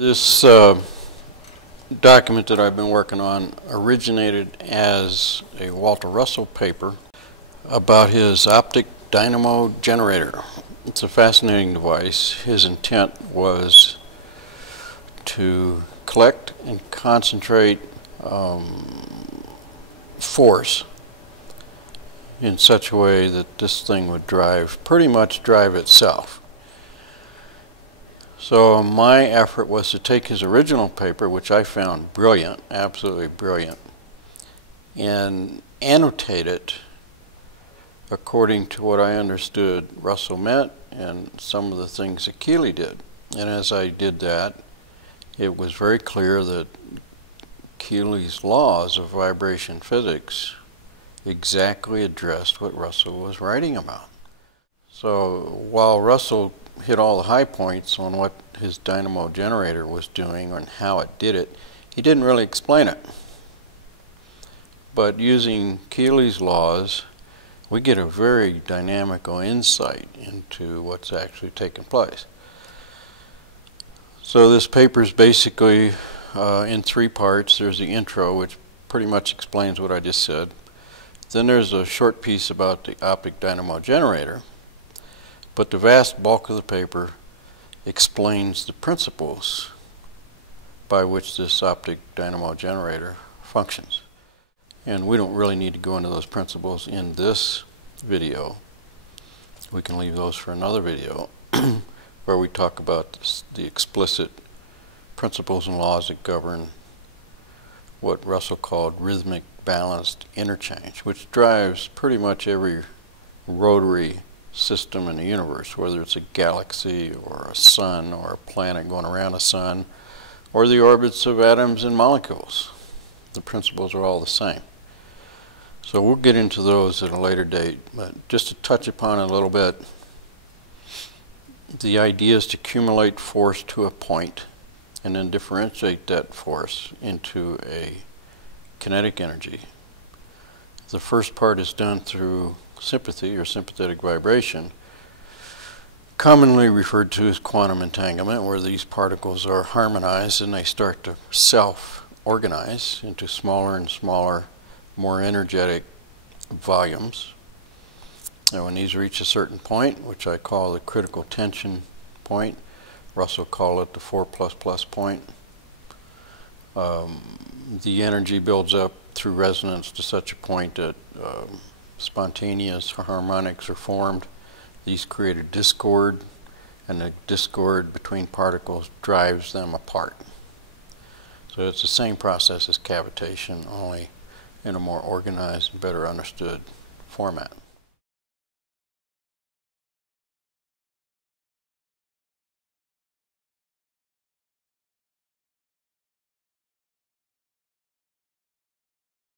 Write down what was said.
This document that I've been working on originated as a Walter Russell paper about his optic dynamo generator. It's a fascinating device. His intent was to collect and concentrate force in such a way that this thing would pretty much drive itself. So my effort was to take his original paper, which I found brilliant, absolutely brilliant, and annotate it according to what I understood Russell meant and some of the things that Keeley did. And as I did that, it was very clear that Keeley's laws of vibration physics exactly addressed what Russell was writing about. So while Russell hit all the high points on what his dynamo generator was doing and how it did it, he didn't really explain it. But using Keeley's laws, we get a very dynamical insight into what's actually taking place. So this paper is basically in three parts. There's the intro, which pretty much explains what I just said. Then there's a short piece about the optic dynamo generator. But the vast bulk of the paper explains the principles by which this optic dynamo generator functions. And we don't really need to go into those principles in this video. We can leave those for another video where we talk about the explicit principles and laws that govern what Russell called rhythmic balanced interchange, which drives pretty much every rotary system in the universe, whether it's a galaxy or a sun or a planet going around a sun or the orbits of atoms and molecules. The principles are all the same. So we'll get into those at a later date, but just to touch upon it a little bit, the idea is to accumulate force to a point and then differentiate that force into a kinetic energy. The first part is done through sympathy or sympathetic vibration, commonly referred to as quantum entanglement, where these particles are harmonized and they start to self-organize into smaller and smaller, more energetic volumes. And when these reach a certain point, which I call the critical tension point, Russell called it the 4++ point, the energy builds up through resonance to such a point that spontaneous harmonics are formed. These create a discord, and the discord between particles drives them apart. So it's the same process as cavitation, only in a more organized and better understood format.